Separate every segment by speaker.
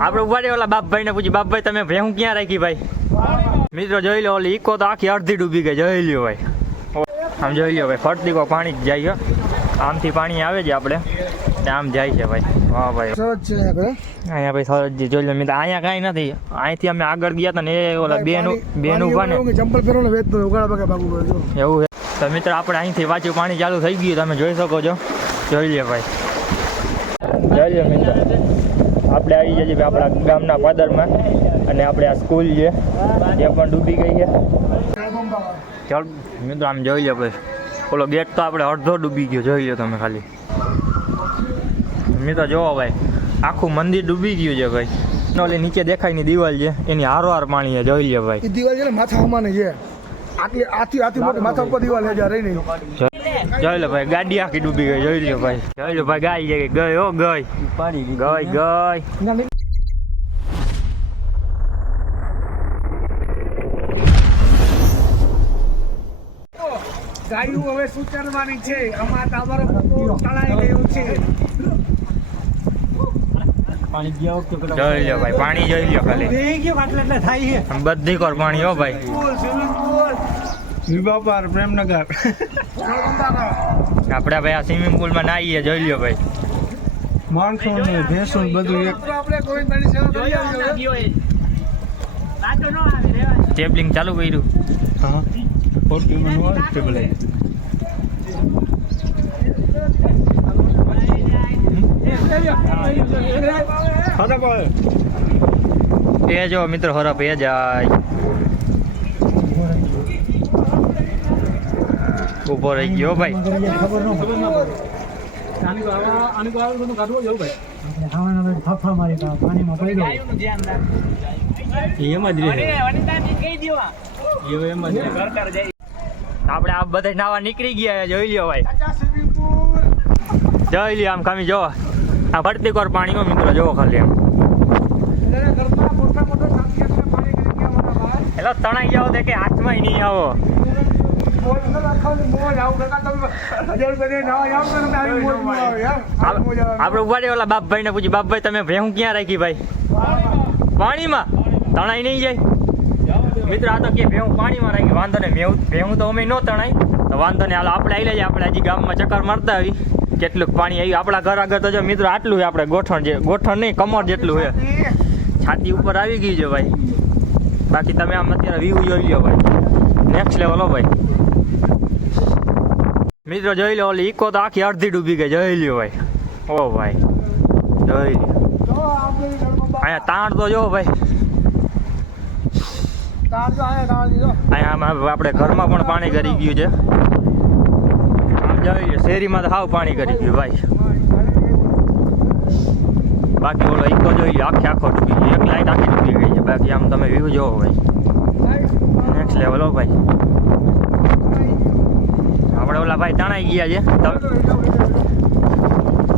Speaker 1: આપણે ઊભા ઓલા બાપભાઈ ને પૂછ્યું બાપભાઈ તમે ભેહું ક્યાં રાખી ભાઈ? મિત્રો જોઈ લો ઓલી ઈકો તો આખી અડધી ડૂબી ગઈ જોઈ લ્યો ભાઈ. આમ જોઈ લ્યો ભાઈ ફરતી કો પાણી જ જાય. આમથી પાણી આવે છે આપણે આમ જાય છે ભાઈ. વાહ ભાઈ. અહીંયા ભાઈ સરસ જોઈ લો મિત્રો અહીંયા કાંઈ નથી. અહીંથી અમે આગળ ગયા હતા ને એ ઓલા બેન બેન ઊભા ને.
Speaker 2: ચંપલ પહેરો ને વેચતો ઉગાડા પગે ભાગું
Speaker 1: એવું તો મિત્ર આપણે અહીંથી પાછું પાણી ચાલુ થઈ ગયું તમે જોઈ શકો છો. જોઈ લે ભાઈ. જોઈ લે મિત્ર. આપણે આવી જઈએ છીએ આપણા ગામના પાદરમાં અને આપણે આ સ્કૂલ છે. એ પણ ડૂબી ગઈ છે. ચાલ, મિત્રો, આમ જોઈ લે ભાઈ. ઓલો ગેટ તો આપણે અડધો ડૂબી ગયો, જોઈ લો તમે ખાલી. મિત્રો, જોવો ભાઈ. આખું મંદિર ડૂબી ગયું છે ભાઈ. ઓલી નીચે દેખાયની દિવાલ છે, એની હારવાર પાણી છે, જોઈ લે ભાઈ.
Speaker 2: દિવાલ છે માથા હમાને છે. આટલી આથી આથી મોટી માથા ઉપર દિવાલ છે રહી નહીં
Speaker 1: જોઈ લો ભાઈ ગાડી આખી ડૂબી ગઈ જોઈ લો ભાઈ. જોઈ લો ભાઈ ગાય ગઈ ગઈ હો ગઈ. ગઈ. ગઈ
Speaker 2: ગાયું હવે સુચરવાની છે. આમાં તમારો તળાઈ ગયું છે.
Speaker 1: જોઈ લો ભાઈ પાણી જોઈ લો ખાલી. બધી કોર પાણી હો ભાઈ.
Speaker 2: વિભાપાર પ્રેમનગર.
Speaker 1: આપણે ભાઈ આ સ્વિમિંગ પુલમાં નાહીએ જોઈ લો ભાઈ.
Speaker 2: માણસો ને ભેંસો બધું એક.
Speaker 1: સ્ટેપલિંગ ચાલુ કર્યું.
Speaker 2: હા. નો આવે? ટેબલ
Speaker 1: એ જો મિત્રો હરપ એ જાય. ઊભો રહી ગયો ભાઈ. આપણે આ બધા નાવા નીકળી ગયા જોઈ લ્યો ભાઈ. જોઈ લ્યો આમ ખામી જો. આ ભરતી કોર પાણીમાં મિત્રો જોવો ખાલી એમ. એટલે તણાઈ જાઓ તે કે હાથમાં નહીં આવો. આપણે ઊભા રહી ઓલા બાપભાઈ ને પૂછી બાપભાઈ તમે ભેહું ક્યાં રાખી ભાઈ? પાણીમાં? તણાઈ નહીં જાય? મિત્ર આ તો કે ભેહું પાણીમાં રાખી વાંધો નહીં ભેહું ભેહું તો અમે ન તણાય. તો વાંધો નહીં હાલો આપણે આવી લઈએ આપણે હજી ગામમાં ચક્કર મારતા આવી. કેટલુંક પાણી આવ્યું આપણા ઘર આગળ તો જો મિત્રો આટલું આપણે ગોઠણ જે ગોઠણ નહીં કમર જેટલું છે. છાતી ઉપર આવી ગયું છે ભાઈ. બાકી તમે આમ અત્યારે વ્યૂ જોઈ લો ભાઈ. નેક્સ્ટ લેવલ હો ભાઈ. મિત્રો જોઈ લો, ઓલી ઈકો તો આખી અડધી ડૂબી ગઈ, જોઈ લ્યો ભાઈ. ઓ ભાઈ, જોઈ લ્યો. અહીંયા તાણ તો જો ભાઈ. અહીંયા આપણે ઘરમાં પણ પાણી કરી ગયું છે. આમ જોઈ શેરીમાં તો હાવ પાણી કરી ગયું ભાઈ. બાકી ઓલો ઈકો જોઈ આખે આખો ડૂબી ગયો. એક લાઈટ આખી ડૂબી ગઈ છે. બાકી આમ તમે વ્યૂ જોવો ભાઈ. નેક્સ્ટ લેવલ હો ભાઈ. ભાઈ તણાઈ ગયા છે.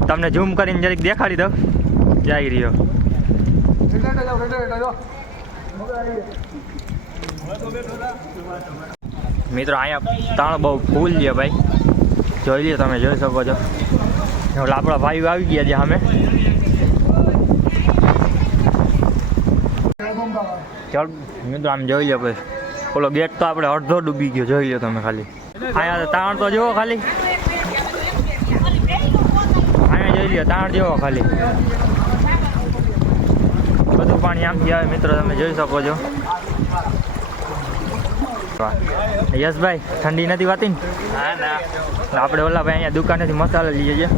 Speaker 1: તમને ઝૂમ કરીને જરીક દેખાડી દઉં. જઈ રહ્યો. મિત્રો, અહીંયા તાણ બહુ ફૂલ છે ભાઈ. જોઈ લ્યો તમે, જોઈ શકો છો. ઓલા આપણા ભાઈઓ આવી ગયા છે અમે ચાલ, મિત્રો, આમ જોઈ લો ભાઈ. ઓલો ગેટ તો આપણે અડધો ડૂબી ગયો, જોઈ લો તમે ખાલી. અહીંયા તાણ તો જુઓ ખાલી. અહીંયા જોઈ લ્યો તાણ જુઓ ખાલી. બધું પાણી આમથી આવે મિત્રો તમે જોઈ શકો છો. યશભાઈ ઠંડી નથી વાતી ને? આપણે ઓલા ભાઈ અહીંયા દુકાનેથી મસાલા લઈએ છીએ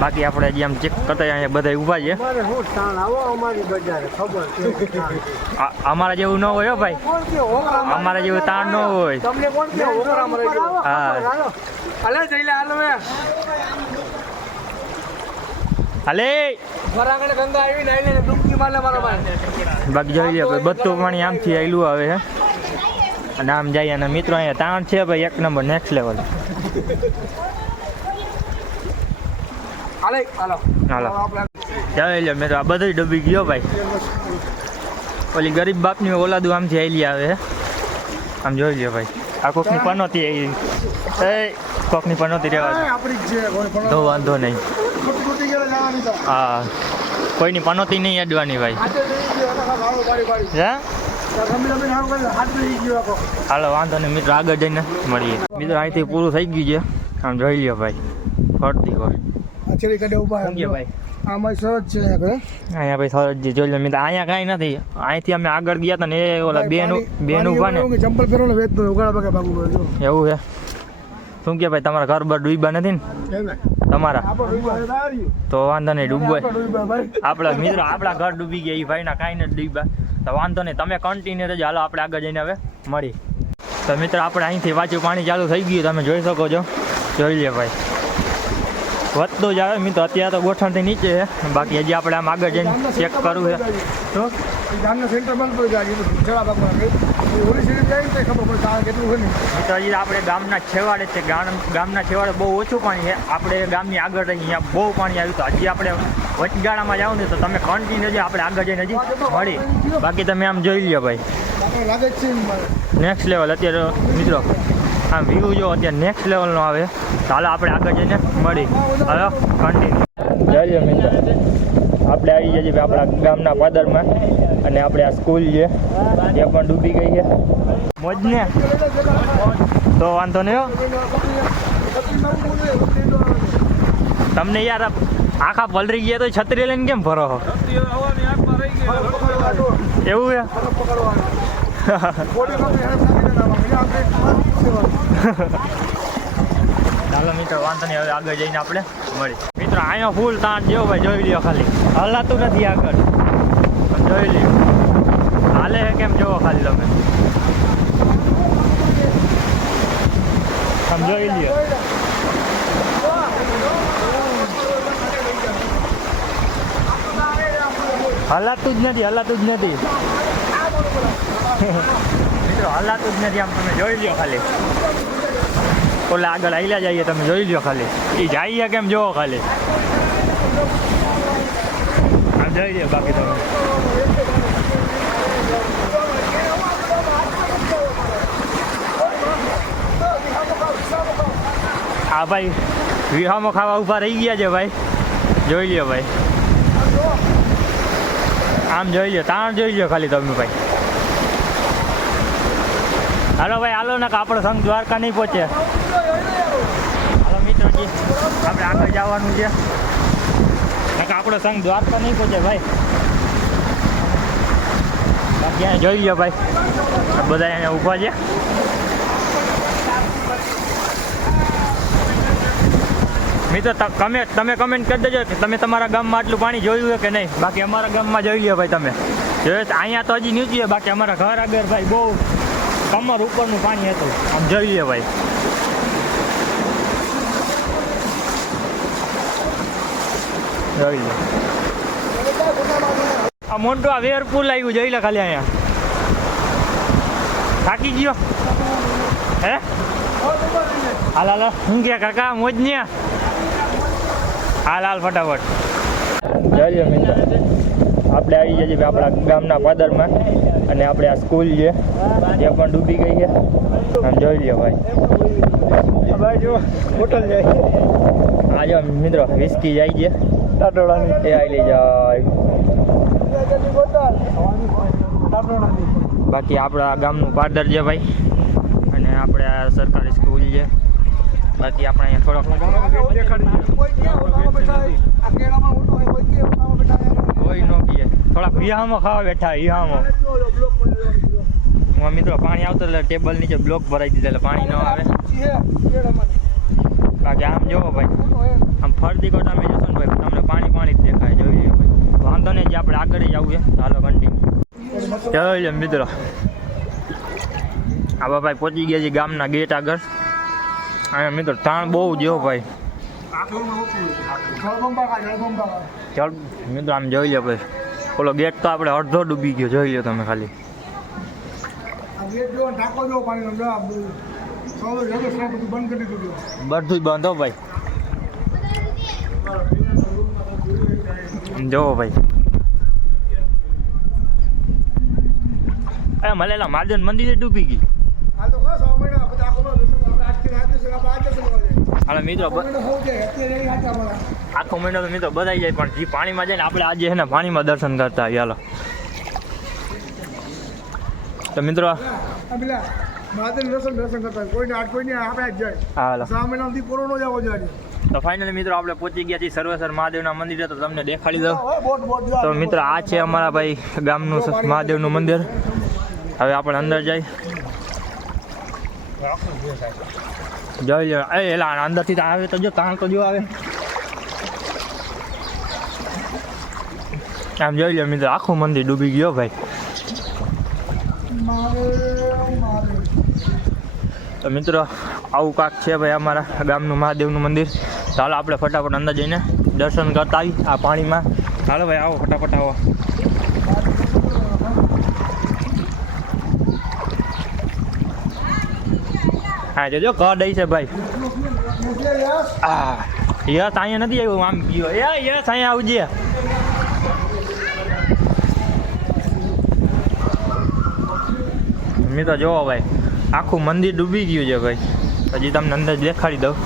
Speaker 1: બાકી આપણે હજી આમ ચેક કરતા અહીંયા બધા ઊભા છે. આ- અમારા જેવું ન હોય હો ભાઈ. અમારા જેવું તાણ ન હોય.
Speaker 2: તમને કોણ કે ઓકરામાં રહી ગયો
Speaker 1: હા.
Speaker 2: અલે જઈલે હાલ
Speaker 1: બાકી જોઈ લે બધું પાણી આમથી આવેલું આવે હે અને આમ જાય અને મિત્રો અહીંયા તાણ છે ભાઈ એક નંબર નેક્સ્ટ લેવલ
Speaker 2: હાલે હાલો.
Speaker 1: ચાલો લે મિત્રો આ બધું ડબ્બી ગયો ભાઈ. ઓલી ગરીબ બાપની ઓલાદું આમથી આયલી આવે આમ જોઈ લ્યો ભાઈ. આ કોકની પનોતી આવી એ કોકની પનોતી રહેવા તો વાંધો નહીં.
Speaker 2: તો.
Speaker 1: હા. કોઈની પનોતી નહીં અડવાની ભાઈ. હે? હાલો વાંધો નહીં મિત્રો આગળ જઈને મળીએ. મિત્રો અહીંથી પૂરું થઈ ગયું છે. આમ જોઈ લ્યો ભાઈ. ફરતી હોય.
Speaker 2: છેડી કાઢે ઊભા
Speaker 1: ભાઈ.
Speaker 2: આમાં સરસ છે અહીંયા
Speaker 1: ભાઈ સરજી જોઈ લો મિત્ર અહીંયા કાંઈ નથી. અહીંથી અમે આગળ ગયા હતા ને એ ઓલા બેન બેન ઊભા ને.
Speaker 2: ચંપલ પહેરો વેચતો ઉગાડા પગે ભાગવું જો.
Speaker 1: એવું છે. શું કે ભાઈ તમારા ઘર બર ડૂબા નથી ને? તમારા?
Speaker 2: છે.
Speaker 1: તો વાંધો નહીં ડૂબવાય
Speaker 2: આપણો
Speaker 1: મિત્રો આપણા ઘર ડૂબી ગયા એ ભાઈના કાંઈ નથી ડૂબ્યા. તો વાંધો નહીં તમે કન્ટિન્યુ રહેજો. હાલો આપણે આગળ જઈને હવે મળી તો મિત્રો આપણે અહીંથી પાછું પાણી ચાલુ થઈ ગયું. તમે જોઈ શકો છો. જોઈ લે ભાઈ. વધતું જ આવે. મિત્રો અત્યારે તો ગોઠણથી નીચે છે. બાકી હજી આપણે આમ આગળ જઈને ચેક કરવું છે.
Speaker 2: તો ગામના સેન્ટર બંધ પડી જાય તો
Speaker 1: મિત્રો હજી આપણે ગામના છેવાડે છે. ગામ ગામના છેવાડે બહુ ઓછું પાણી છે. આપણે ગામની આગળ રહી અહીંયા બહુ પાણી આવ્યું તો હજી આપણે વચગાળામાં જાવ ને તો તમે કન્ટિન્યુ જે આપણે આગળ જઈને હજી મળી. બાકી તમે આમ જોઈ લ્યો ભાઈ. નેક્સ્ટ લેવલ અત્યારે મિત્રો આમ વ્યૂ જો અત્યારે નેક્સ્ટ લેવલનો આવે. ચાલો આપણે આગળ જઈને મળી. હાલો કન્ટિન્યુ જય મિત્રો. આપણે આવી જઈએ છીએ આપણા ગામના પાદરમાં અને આપણે આ સ્કૂલ છે. એ પણ ડૂબી ગઈ છે. મોજને તો વાંધો નહીં તમને યાર આખા પલરી ગયા તો છત્રી લઈને કેમ ભરો છો? એવું છે? ચાલો મિત્રો, વાંધો નહીં, હવે આગળ જઈને આપણે મળી મિત્રો, અહીંયા ફૂલ તાણ જેવો ભાઈ, જોઈ લ્યો ખાલી. હલાતું નથી આગળ. પણ જોઈ લ્યો. હાલે છે કેમ જોવો ખાલી તમે? સમજાવી લ્યો. હલાતું જ નથી, હલાતું જ નથી. મિત્રો, હલાતું જ નથી આમ તમે, જોઈ લ્યો ખાલી. ઓલા આગળ આયલા જઈએ તમે જોઈ લો ખાલી. એ જઈએ કેમ જોવો ખાલી. જોઈ લ્યો બાકી તમે હા, ભાઈ. વિહામો ખાવા ઊભા રહી ગયા છે, ભાઈ. જોઈ લ્યો, ભાઈ. આમ જોઈ લ્યો, તાણ જોઈ લ્યો ખાલી તમે, ભાઈ. હાલો ભાઈ, હાલો ને કે આપણો સંઘ દ્વારકા નહીં પહોંચે. હાલો મિત્રજી આપણે આગળ જવાનું છે. આપણો સંઘ દ્વારકા નહીં પહોંચે ભાઈ. બાકી અહીંયા જોઈ લો ભાઈ. બધા અહીંયા ઊભા છે. મિત્રો તમે તમે કમેન્ટ કરી દેજો કે તમે તમારા ગામમાં આટલું પાણી જોયું છે કે નહીં. બાકી અમારા ગામમાં જોઈ લો ભાઈ તમે. જોયું અહીંયા તો હજી નીચે બાકી અમારા ઘર આગળ ભાઈ બહુ કમર ઉપરનું પાણી હતું. આમ જોઈ લો ભાઈ. જોઈ લે આ મોટું આ વેરપુલ આવ્યું જોઈ લે ખાલી અહીંયા. થાકી ગયો. હે? હાલ હાલ હું કે કાકા મોજ ને? હાલ હાલ ફટાફટ. જઈએ મિત્ર આપણે આવી જઈએ આપણા ગામના પાદરમાં અને આપણે આ સ્કૂલ છે એ પણ ડૂબી ગઈ છે. આમ જોઈ લ્યો ભાઈ.
Speaker 2: ભાઈ જો હોટલ જાય
Speaker 1: આ જો મિત્રો વિસ્કી જાય છે.
Speaker 2: ટાટોળાની.
Speaker 1: એ આવી લઈ જાય. બાકી આપણા ગામનું પાદર છે ભાઈ. અને આપણે આ સરકારી સ્કૂલ છે. બાકી આપણે અહીંયા થોડોક કોઈ નો કીએ. થોડાક વિહામો ખાવા બેઠા વિહામો મિત્રો પાણી આવતો એટલે ટેબલ નીચે બ્લોક ભરાઈ દીધા એટલે પાણી ન આવે. બાકી આમ જોવો ભાઈ. આમ ફરતી કોટ અમે જશો ને ભાઈ તમને પાણી પાણી જ દેખાય જોઈ લે ભાઈ. વાંધો નહીં જે આપણે આગળ જ જવું છે. હાલો કન્ટિન્યુ જોઈ લો મિત્રો. આ ભાઈ પહોંચી ગયા છે ગામના ગેટ આગળ. અહીંયા મિત્રો તાણ બહુ જો ભાઈ. ચાલ મિત્રો આમ જોઈ લે ભાઈ. ઓલો ગેટ તો આપણે અડધો ડૂબી ગયો જોઈ લો તમે ખાલી.
Speaker 2: બંધ કરી દીધું.
Speaker 1: બધું જ બંધ હો ભાઈ. જોવો ભાઈ. મલેલા મહાદેવ મંદિરે ડૂબી ગઈ. હાલો મિત્રો આખો મહિનો તો મિત્રો બધાઈ જાય પણ જે પાણીમાં જાય ને આપણે આજે છે ને પાણીમાં દર્શન કરતા આવીએ હાલો. તો મિત્રો હાલો. તો ફાઇનલી મિત્રો આપણે પહોંચી ગયા છીએ સર્વેશ્વર મહાદેવના મંદિરે તો તમને દેખાડી દઉં. તો મિત્રો આ છે અમારા ભાઈ ગામનું મહાદેવનું મંદિર. હવે આપણે અંદર જાય જોઈ લો એ એલા અંદરથી આવે તો જો તાણ તો જો આવે. આમ જોઈ લો મિત્રો આખું મંદિર ડૂબી ગયો ભાઈ. તો મિત્રો આવું કાંક છે ભાઈ અમારા ગામનું મહાદેવનું મંદિર. ચાલો આપણે ફટાફટ અંદર જઈને દર્શન કરતા આવી આ પાણીમાં. ચાલો ભાઈ, આવો ફટાફટ આવો. હા, જોજો કડ છે ભાઈ. યસ અહીંયા નથી આવ્યું, આમ ગયો. એ યસ અહીંયા આવજે. મેં તો જોવો ભાઈ, આખું મંદિર ડૂબી ગયું છે ભાઈ. હજી તમને અંદર દેખાડી દઉં.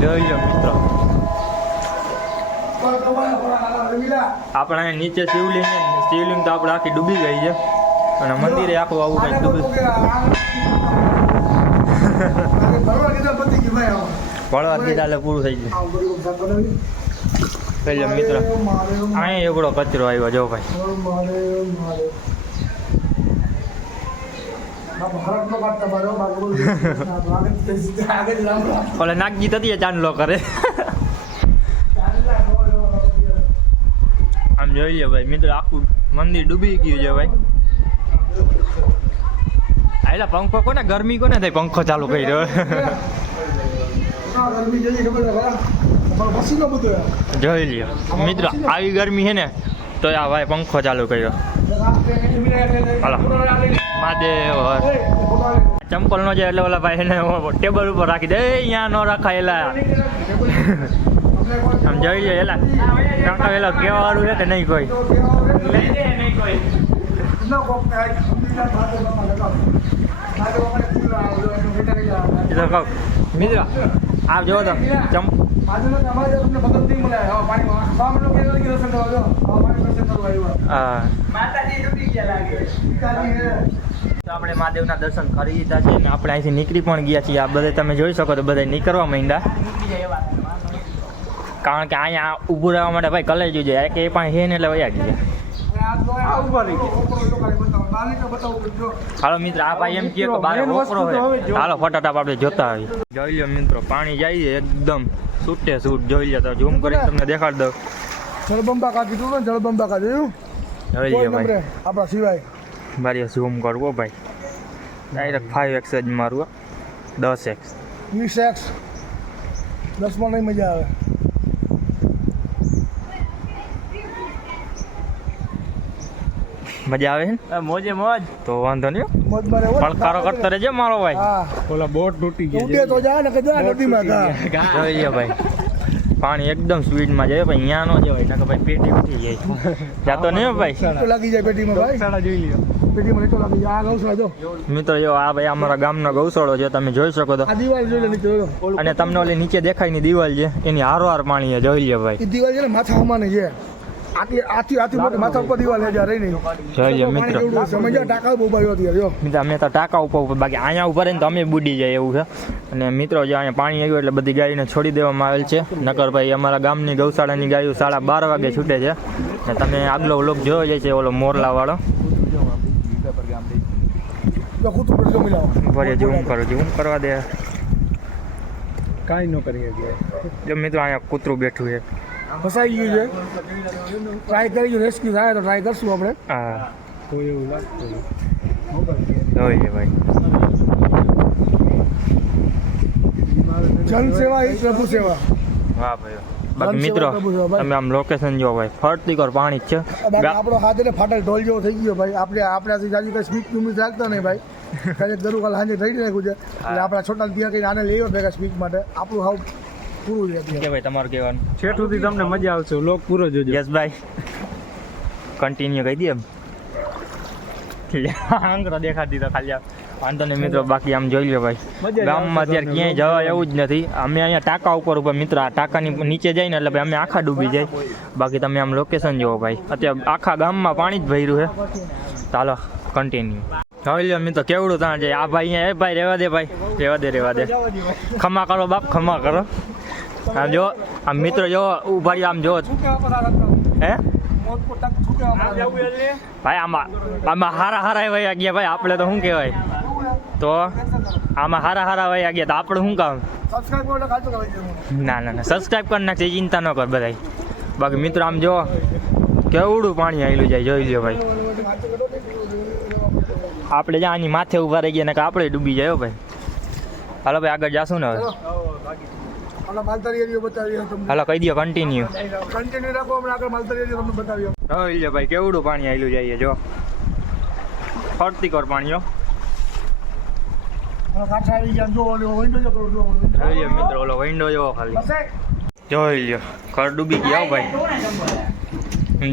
Speaker 1: જોઈ લો મિત્રો આપણે નીચે શિવલિંગ શિવલિંગ તો આપણે આખી ડૂબી ગઈ છે. અને મંદિરે આખું આવું કઈ ડૂબી. ભળવા કીધા પૂરું થઈ ગયું. મિત્રો. અહીંયા એવડો કચરો આવ્યો, જો ભાઈ. ઓલે નાગજી તતીએ ચાંદલો કરે આમ જોઈ લે ભાઈ મિત્ર આખું મંદિર ડૂબી ગયું છે ભાઈ આયલા પંખો કોને ગરમી કોને થાય પંખો ચાલુ કર્યો જોઈ લ્યો મિત્ર આવી ગરમી છે ને તો આ ભાઈ પંખો ચાલુ કર્યો મહાદેવ ચંપલ નો છે એટલે ઓલા ભાઈ એને ટેબલ ઉપર રાખી દે "એ, અહીંયા નો રખાયેલા આમ જોઈ લે એલા કાકા એલા કેવા વાળું છે કે નહીં કોઈ મિત્રો આપ જોવો તો, ચમ આપણે મહાદેવના દર્શન કરી દીધા છે ને આપણે અહીંથી નીકળી પણ ગયા છીએ. આ બધે તમે જોઈ શકો તો બધા નીકળવા માંડ્યા. કારણ કે અહીંયા ઊભું રહેવા માટે ભાઈ કલેજ જોઈએ કે એ પણ હે ને એટલે વયા ગયા હાલો મિત્ર આ ભાઈ એમ કે બારે ઓપરો હોય. હાલો ફટાફટ આપણે જોતા આવી જોઈ લો મિત્રો પાણી જાય છે એકદમ. છૂટે છૂટ જોઈ લો તો ઝૂમ કરીને તમને દેખાડ દઉં.
Speaker 2: જળબંબા કા કીધું ને જળબંબા કા જોયું
Speaker 1: જોઈ લો ભાઈ.
Speaker 2: આપણા સિવાય.
Speaker 1: મારી ઝૂમ કરવો ભાઈ. ડાયરેક્ટ ફાઈવ એક્સ જ મારું. દસ એક્સ
Speaker 2: વીસ એક્સ દસમાં નહીં મજા આવે.
Speaker 1: મજા આવે છે ને? મોજે મોજ. તો વાંધો નહીં.
Speaker 2: મોજ મારે ને
Speaker 1: પડકારો કરતો રહેજો મારો ભાઈ.
Speaker 3: ઓલા બોટ તૂટી ગઈ
Speaker 2: તૂટે તો જા ને કે જા નદીમાં જા.
Speaker 1: જોઈ લો ભાઈ. પાણી એકદમ સ્પીડમાં જાય ભાઈ અહીંયા નો જવાય નકર ભાઈ પેટી ઉઠી જાય. જાતો નહીં ભાઈ?
Speaker 2: તો લાગી જાય પેટીમાં ભાઈ.
Speaker 3: સાડા જોઈ લ્યો.
Speaker 2: પેટીમાં નીચો લાગી જાય. આ ગૌશાળા જો.
Speaker 1: મિત્રો જો આ ભાઈ અમારા ગામનો ગૌશાળો છે તમે જોઈ શકો તો.
Speaker 2: આ દિવાલ જોઈ લે નીચે
Speaker 1: અને તમને ઓલી નીચે દેખાયની દિવાલ છે એની હારોહાર પાણી છે જોઈ લ્યો ભાઈ.
Speaker 2: દિવાલ છે ને માથા હમાની છે. આટલી આથી આથી મોટી માથા ઉપર દિવાલ છે જ્યાં રહી નહીં.
Speaker 1: જોઈ લ્યો મિત્રો.
Speaker 2: સમજ્યા? ટાંકા બહુ ભાઈ જો.
Speaker 1: મિત્રો અમે તો ટાંકા ઉપર ઉપર બાકી અહીંયા ઉપર ને તો અમે બુડી જાય એવું છે. અને મિત્રો જે અહીંયા પાણી આવ્યું એટલે બધી ગાયને છોડી દેવામાં આવેલ છે. નકર ભાઈ અમારા ગામની ગૌશાળાની ગાયો સાડા બાર વાગે છૂટે છે. ને તમે આગલો લોક જોયો જાય છે ઓલો મોરલા વાળો ઝૂમ કરો ઝૂમ કરવા દે.
Speaker 3: કાંઈ ન કરી
Speaker 1: જો મિત્રો અહીંયા કૂતરું બેઠું છે.
Speaker 2: ફસાઈ ગયું છે. ટ્રાય કરી રેસ્ક્યુ થાય તો ટ્રાય કરશું આપણે.
Speaker 1: હા.
Speaker 3: કોઈ એવું લાગતું
Speaker 1: જોઈ ભાઈ
Speaker 2: જનસેવા એ પ્રભુ સેવા
Speaker 1: વાહ ભાઈ બાકી મિત્રો તમે આમ લોકેશન જો ભાઈ ફરતી કર પાણી જ છે.
Speaker 2: આપણો હાથ એટલે ફાટેલ ઢોલ જેવો થઈ ગયો ભાઈ. આપણે આપણાથી જાજુ કઈ સ્પીક ઉમીદ રાખતા નહીં ભાઈ. કાલે દરુ કાલ સાંજે થઈ નાખ્યું છે. એટલે આપણા છોટા ત્યાં કઈ આને લઈ ભેગા સ્પીક માટે. આપણું હાવ પૂરું છે
Speaker 1: કે ભાઈ તમારું કહેવાનું?
Speaker 3: છેઠ સુધી તમને મજા આવશે લોક પૂરો જોજો.
Speaker 1: યસ ભાઈ. કન્ટિન્યુ કહી દે એમ. આંકડો દેખાતી તો ખાલી વાંધો નહીં મિત્રો બાકી આમ જોઈ લો ભાઈ. ગામમાં અત્યારે ક્યાંય જવા એવું જ નથી. અમે અહીંયા ટાંકા ઉપર ઉપર મિત્રો આ ટાંકાની નીચે જાય ને એટલે ભાઈ અમે આખા ડૂબી જાય. બાકી તમે આમ લોકેશન જોવો ભાઈ. અત્યારે આખા ગામમાં પાણી જ ભર્યું છે. ચાલો કન્ટિન્યુ હવે લ્યો મિત્રો કેવડું ત્યાં જાય આ ભાઈ અહીંયા એ ભાઈ રહેવા દે ભાઈ. રહેવા દે રહેવા દે. ખમા કરો બાપ ખમા કરો. આમ જો આમ મિત્રો જો ઊભા રહ્યો આમ જો. હે? ભાઈ આમાં આમાં હારા હારા વયા ગયા ભાઈ આપણે તો શું કહેવાય? તો આમાં હારા હારા વયા ગયા તો આપણે શું કામ?
Speaker 2: સબસ્ક્રાઇબ કરો એટલે ખાતું કહેવાય છે
Speaker 1: ના ના ના સબસ્ક્રાઈબ કરી નાખશે ચિંતા ન કર બધાય. બાકી મિત્રો આમ જો કેવડું પાણી આવેલું જાય જોઈ લ્યો ભાઈ. આપણે જ્યાં આની માથે ઊભા રહી ગયા ને કે આપણે ડૂબી જાય હો ભાઈ. હાલો ભાઈ આગળ જાશું ને હવે.
Speaker 2: અને માલધારી એરિયો બતાવ્યો તમને.
Speaker 1: હાલો કહી દો કન્ટિન્યુ
Speaker 2: કન્ટિન્યુ રાખો હમણાં આગળ માલધારી એરિયો તમને બતાવ્યો.
Speaker 1: જોઈ લ્યો ભાઈ કેવડું પાણી આવેલું જાય જો. ફરતી કર પાણીઓ મિત્રો ઓલો વિન્ડો જોવો ખાલી. જોઈ લ્યો ઘર ડૂબી ગયા ભાઈ.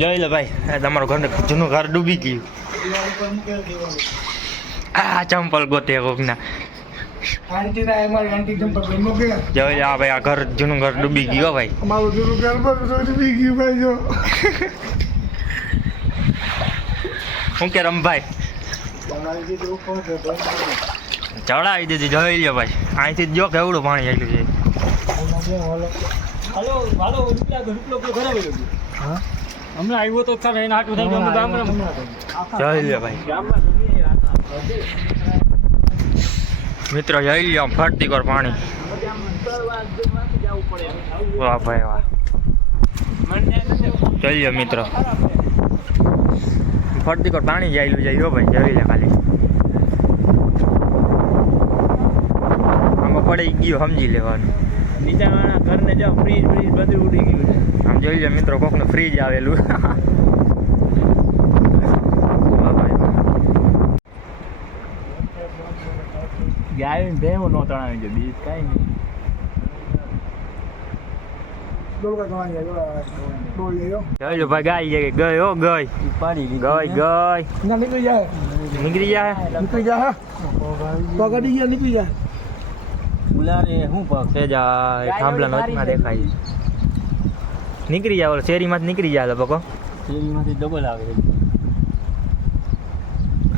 Speaker 1: જોઈ લે ભાઈ તમારું ઘર જૂનું ઘર ડૂબી ગયું. આ ચંપલ ગોતે કોકના.
Speaker 2: આંટી
Speaker 1: આ ભાઈ આ ઘર જૂનું ઘર ડૂબી ગયું ભાઈ.
Speaker 2: અમારું જૂનું ઘર બધું ડૂબી ગયું ભાઈ જો.
Speaker 1: શું કે રમભાઈ? ચડાવી દીધી જોઈ લ્યો ભાઈ. અહીંથી જ જો કેવડું પાણી આવ્યું છે.
Speaker 3: હાલો હમણાં આવ્યો તો ચાલ એને આટલું થઈ ગયું ગામમાં
Speaker 1: જોઈ લ્યો ભાઈ.
Speaker 3: ગામમાં
Speaker 1: મિત્રો જઈ લ્યો ફરતી કર પાણી. વાહ ભાઈ વાહ. જઈ લ્યો મિત્રો. ફરતી કર પાણી જાયેલું જઈ ભાઈ જઈ લે ખાલી. આમાં પડી ગયું સમજી લેવાનું.
Speaker 3: નીચાવાળા ઘરને જાઓ ફ્રીજ ફ્રીજ બધું ઉડી ગયું છે.
Speaker 1: આમ જોઈ લો મિત્રો કોકનું ફ્રીજ આવેલું વાહ ભાઈ વાહ.
Speaker 3: ગાય ભેમો નો તણાવી છે બીજ કાંઈ નહીં.
Speaker 1: ભાઈ ગાય ગઈ. હો ગઈ ગઈ ગઈ
Speaker 2: ના. નીકળી જાય.
Speaker 1: નીકળી જાય?
Speaker 2: નીકળી જાય પગડી ગયા નીકળી જાય.
Speaker 3: ઉલારે શું પગ?
Speaker 1: તે જ થાંભલા વચમાં દેખાય છે. નીકળી જાય ઓલો શેરીમાંથી નીકળી જાય લોકો
Speaker 3: શેરીમાંથી ડબલ આવે છે.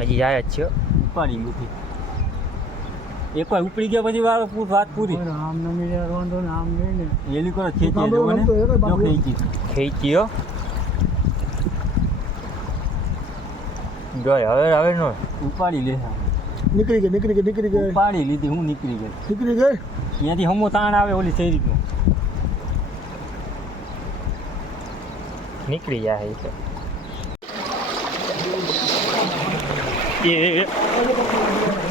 Speaker 1: હજી જાય જ છે.
Speaker 3: ઉપાડી મૂકી. એક વાર ઉપડી ગયા પછી વાર પૂરી વાત પૂરી. આમ ન મિલે વાંધો ને આમ નહીં ને. એલી કરો ખેંચી જો ને. જો ખેંચી
Speaker 1: ખેંચીઓ ગઈ હવે હવે નો
Speaker 3: ઉપાડી લે.
Speaker 2: નીકળી ગઈ નીકળી ગઈ નીકળી ગઈ.
Speaker 3: ઉપાડી લીધી હું નીકળી ગઈ
Speaker 2: નીકળી ગઈ?
Speaker 3: અહીંયાથી હમો તાણ આવે ઓલી શેરીનું
Speaker 1: નીકળી જાય એ તો. એ
Speaker 2: મને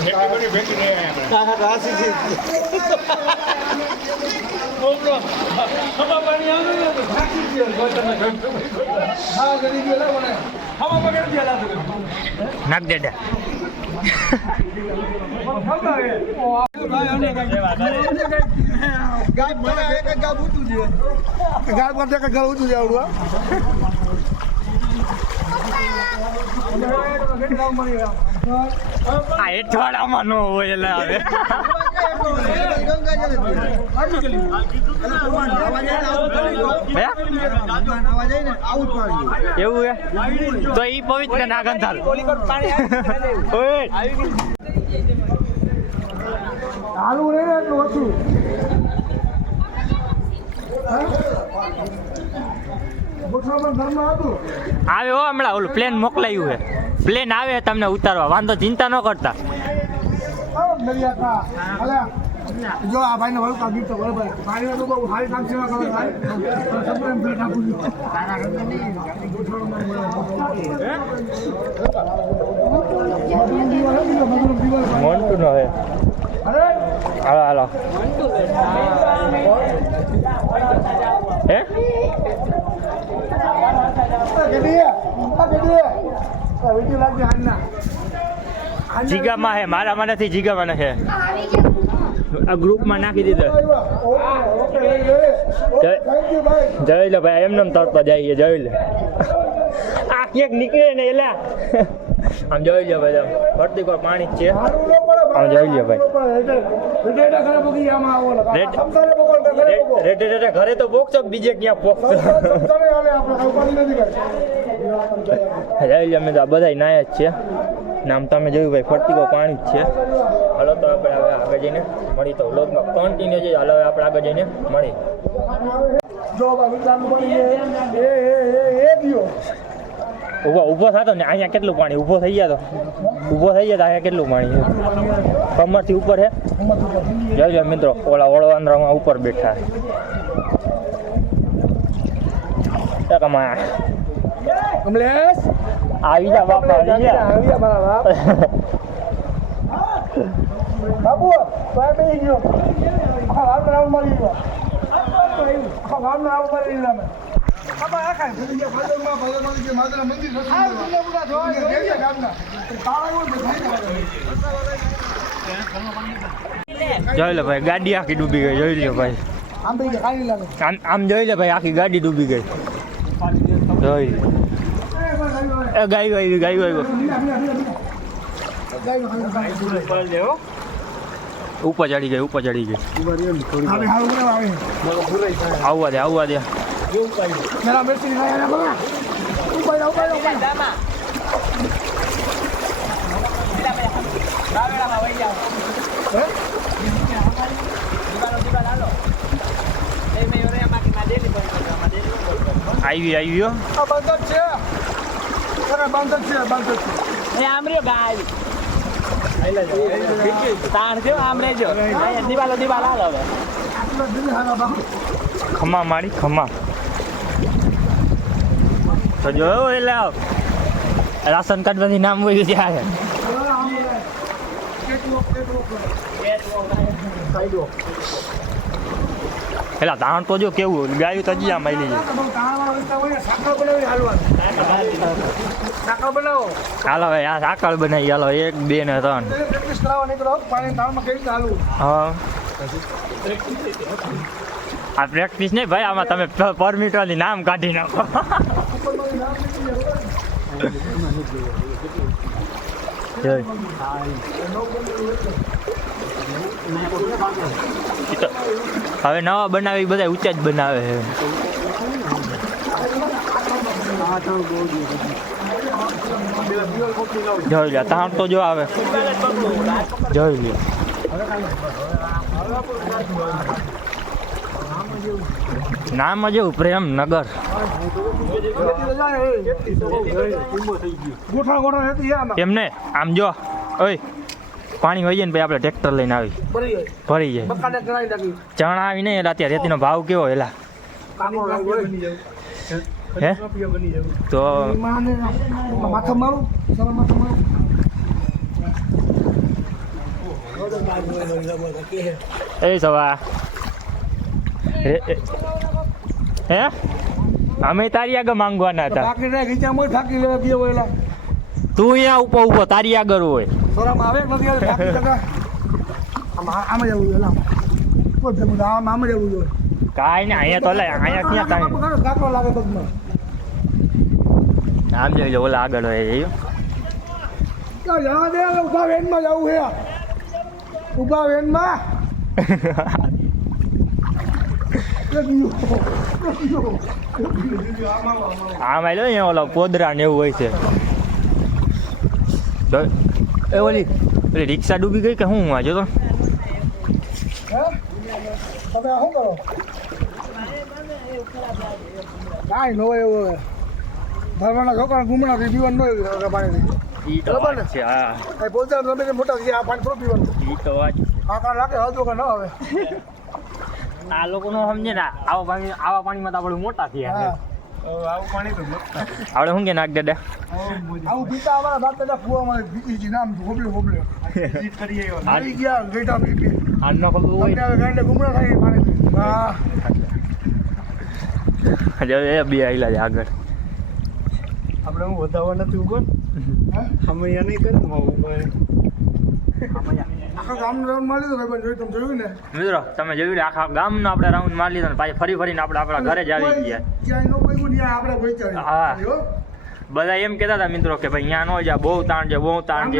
Speaker 1: નાખ દેડા
Speaker 2: ગાય મને. ગાય ઊંચું છે. ગાય એક ગાય ઊંચું છે આવડું
Speaker 1: આ એઠવાડામાં નો હોય એટલે હવે. એવું હે? તો ઈ પવિત્ર ના ગંધાલ ઓય
Speaker 2: હાલું એટલું ઓછું.
Speaker 1: આવે હો હમણાં ઓલું પ્લેન મોકલાયું હે પ્લેન આવે તમને ઉતારવા વાંધો ચિંતા ન કરતા.
Speaker 2: આવો દરિયા કા અલ્યા જો આ ભાઈને વળું કા ગીત તો બરાબર ભાઈને તો બહુ સારી કામ સેવા કરે ભાઈ. સબને ભેટ આપું છું
Speaker 1: મોન્ટુ નો હે હાલો હાલો હે
Speaker 2: ગડી આ ગડી આ વિડિયો લાગી હાલના
Speaker 1: જીગામાં હે મારામાં નથી જીગામાં છે. આ ગ્રુપમાં નાખી દીધો. જય-
Speaker 2: ભાઈ
Speaker 1: જોઈ લે ભાઈ એમને એમ તરતો જઈએ જોઈ લે. આ ક્યાંક નીકળે ને એલા? આમ જોઈ લ્યો ભાઈ ફરતી કોઈ પાણી જ છે
Speaker 2: ન
Speaker 1: આમ જોઈ લ્યો ભાઈ.
Speaker 2: રેડે રેડે ઘરે ને
Speaker 1: તો પોકશો બીજે ક્યાં પોકશો
Speaker 2: છો.
Speaker 1: જોઈ લ્યો અમે તો આ બધા નાયા જ છે નામ તમે જોયું ભાઈ ફરતી કોઈ પાણી જ છે હાલો તો આપણે હવે આગળ જઈને મળી તો વ્લોગમાં કન્ટિન્યુ છે હાલો હવે આપણે આગળ જઈને મળી
Speaker 2: જો બાબુ ચાલુ પડી એ એ એ એ ગયો
Speaker 1: ઊભો ઊભો થતો ને અહીંયા કેટલું પાણી? ઊભો થઈ ગયા તો. ઊભો થઈ ગયા તો અહીંયા કેટલું પાણી કમરથી ઉપર છે જોજો મિત્રો ઓલા ઓળવાંદરામાં ઉપર બેઠા. આવી જા બાપા આવી જા.
Speaker 2: આવી જા મારા બાપ. બાપુ ભાઈ બે ગયો. આખા રામ રામ મારી ગયો આખા રામ રામ મારી લીધા મેં. બાપા આ કાંઈ ભૂલી ગયા
Speaker 1: જોઈ લે ભાઈ ગાડી આખી ડૂબી ગઈ જોઈ લે ભાઈ.
Speaker 2: આમ
Speaker 1: જોઈ લે ભાઈ આખી ગાડી ડૂબી ગઈ. જોઈ. એ ગાય ગાય ગાય ગાય ઉપર ચડી ગઈ ઉપર ચડી ગઈ.
Speaker 2: આવે, હારું બનાવ, આવે.
Speaker 1: આવવા દે આવવા દે
Speaker 2: મેરા મિર્ચી ખાય ને બગા. ઉપાય જા, ઉપાય જા, ઉપાય જા. હે?
Speaker 1: આવી આવી હો.
Speaker 2: આ જ છે અરે જ છે જ છે
Speaker 4: આમ રહ્યો ગાય તાણ થયો આમ રહેજો અહીંયા દિવાલો દિવાલ હાલો હવે
Speaker 2: દિલ.
Speaker 1: ખમા મારી ખમા તો જો એટલે રાશન કાર્ડમાંથી નામ હોય ત્યાં પેલા ધાણ તો જો કેવું ગાયું તો હજી આમ આવી હાલો ભાઈ આ સાકળ બનાવી હાલો એક બે ને ત્રણ હા આ પ્રેક્ટિસ નહીં ભાઈ આમાં તમે પરમિટરની નામ કાઢી નાખો હવે નવા બનાવી બધા ઊંચા જ બનાવે છે. જોઈ લે તાણ તો જો આવે. જોઈ લે નામ જ એવું
Speaker 2: છે આમાં
Speaker 1: એમને, આમ જો, ઓય, પાણી હોય ને આપણે ટ્રેક્ટર લઈને આવી.
Speaker 2: ભરી જાય.
Speaker 1: ચણા આવી નહીં એટલે અત્યારે રેતીનો ભાવ કેવો એલા? હે? તો એ સવા. હે? અમે તારી આગળ માંગવાના હતા.
Speaker 2: થાકી રહ્યા ખીચામાં થાકી લેવા બે વહેલા
Speaker 1: તું અહીંયા ઉપર ઊભો તારી આગળ હોય.
Speaker 2: શરમ આવે નથી આવે? આમ આમ જ આમ કોઈ ભેગું આમ આમ જ આવવું જોઈએ.
Speaker 1: કાંઈ ને અહીંયા તો અહીંયા ક્યાં તાણી
Speaker 2: કાકરો લાગે પગમાં.
Speaker 1: આમ જોઈ ઓલા આગળ હોય
Speaker 2: જવા દે ઊભા વેનમાં જવું ઊભા વેનમાં.
Speaker 1: આમ આવેલો અહીંયા ઓલા પોદરા ને એવું હોય છે. એ ઓલી ઓલી રિક્ષા ડૂબી ગઈ કે શું આ જો તો
Speaker 2: હે? તમે શું કરો કાંઈ ન હોય એવું ધર્મના છોકરા ગુમણા થી પીવાનું ન હોય પાણી
Speaker 1: ઈ તો વાત છે હા.
Speaker 2: અહીં પોતા મોટા આ પાણી થોડું પીવાનું
Speaker 1: ઈ તો વાત.
Speaker 2: કાકા લાગે હજુ કે ન હવે.
Speaker 1: આ લોકોનો સમજે ને આવા પાણી આવા પાણીમાં તો આપણે મોટા થયા
Speaker 2: આવડે
Speaker 1: આપણે શું કે નાખ દાદા?
Speaker 2: આવું પીતા અમારા બાપ દાદા કુવામાં પીતી હતી નામ હોબલે હોબલે આવી ગયા ગેટા પીપી.
Speaker 1: આનો ન
Speaker 2: તમને
Speaker 1: હોય.
Speaker 2: હવે ગાંડે ગુમરા થાય પાણી. હા.
Speaker 1: જો એ બે આઈલા છે આગળ.
Speaker 3: આપણે હું વધાવવા નથી ઊભો
Speaker 2: હે?
Speaker 3: અમે અહીંયા નહીં કરું ઊભા
Speaker 2: આખા તમે જોયું ને?
Speaker 1: મિત્રો તમે જોયું ને આખા ગામનો આપણે રાઉન્ડ મારી લીધો ને પાછી ફરી ફરીને આપણે આપણા ઘરે જ આવી ગયા. હા. બધા એમ કહેતા હતા મિત્રો કે ભાઈ અહીંયા નો જા બહુ તાણ છે બહુ તાણ છે.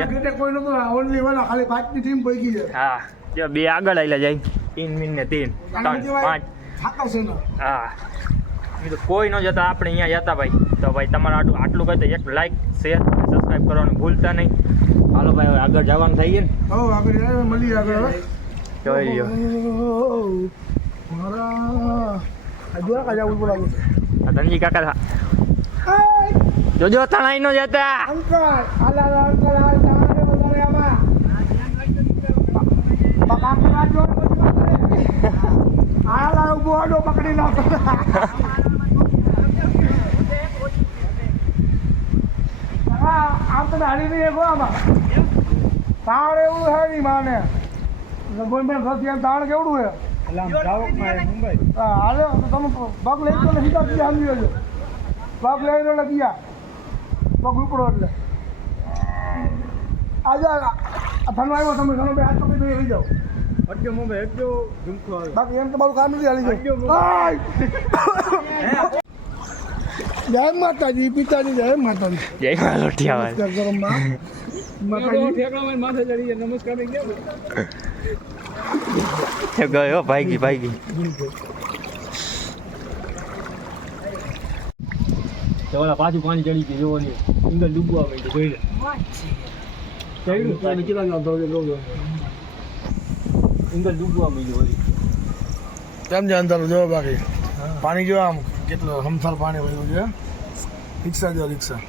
Speaker 1: હા. જો બે આગળ આવેલા જાય. તીન મિન ને તીન. ત્રણ પાંચ. હા. મિત્રો કોઈ ન જતા આપણે અહીંયા જતા ભાઈ. તો ભાઈ તમારે આટલું આટલું કહી તો એક લાઈક શેર સબસ્ક્રાઈબ કરવાનું ભૂલતા નહીં. હાલો ભાઈ હવે આગળ જવાનું થઈ ગયું
Speaker 2: હો આગળ મળીએ આગળ હવે
Speaker 1: ને જોઈ લ્યો.
Speaker 2: મારા. આ જોયા કાજા ઉભું લાગે છે
Speaker 1: ધનજી કાકા થા. જોજો તણાઈ નો જતા.
Speaker 2: અંકલ આલા અંકલ આ તમારે આમાં બાપા ઊભો આડો પકડી નાખો. હા આમ તમે હાલી નહીં શકો આમાં તાણ એવું હે નહીં માને ગોવિંદભાઈ ઘરથી આમ તાણ કેવડું હે હાલો તમે પગ લઈ તો સીધા બીજા હાલી લેજો પગ લઈ લો ગયા. પગ ઉપડો એટલે આજે આ ધનો આવ્યો તમે ઘણો બે હાથ પકડી લઈ જાઓ બાકી એમ તો મારું કામ નથી હાલી જાઓ જય માતાજી પિતાજી જય માતાજી.
Speaker 1: જય મા લોટિયા
Speaker 2: નમસ્કાર કરો માં. માતાજી.
Speaker 3: માથે ચડી ગયા નમસ્કાર ને કેમ
Speaker 1: ગયો ભાગી ભાગી.
Speaker 3: ઓલા પાછું પાણી ચડી ગયું જોવો ને સિંગલ ડૂબવા માંડ્યું જોઈ લે.
Speaker 2: કેટલા જાવ
Speaker 3: સિંગલ ડૂબવા માંડ્યું
Speaker 2: કેમ છે અંદર જો બાકી. પાણી જોવા આમ. કેટલું હમથાર પાણી વહેલું છે? રિક્ષા જો રિક્ષા.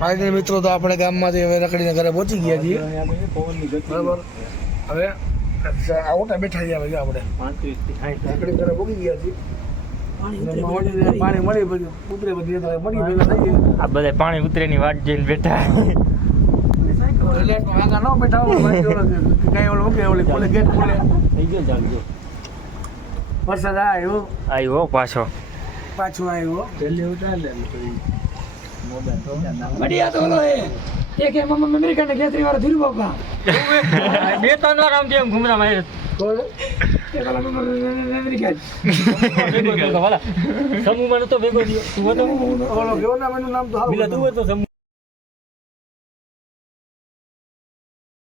Speaker 2: પાંચ મિત્રો તો આપણે ગામમાંથી હવે રખડીને ઘરે પહોંચી ગયા છીએ. બરાબર. હવે આવતા બેઠા ગયા હવે આપણે. રખડી ઘરે પહોંચી ગયા છીએ. પાણી ઉતરે બધી મળી ભેગા થઈ ગઈ
Speaker 1: આ બધા પાણી ઉતરે ની વાટ જોઈને બેઠા
Speaker 2: બેઠા ભાઈ જોડે કઈ પાછો. મૂકે ઓલી ખોલે ગેટ ખોલે
Speaker 3: થઈ ગયો ચાલજો
Speaker 2: વરસાદ આવ્યો
Speaker 1: આવ્યો પાછો
Speaker 2: પાછું આવ્યો
Speaker 3: પેલી ઉતાર લે
Speaker 1: બે ત્રણ વાર આમ કેમ ઘુમરા મારે
Speaker 3: સમૂહમાં નતો ભેગો થયો તું હતો?
Speaker 2: ઓલો કેવો નામ તો
Speaker 3: પેલા તું હતો સમૂહ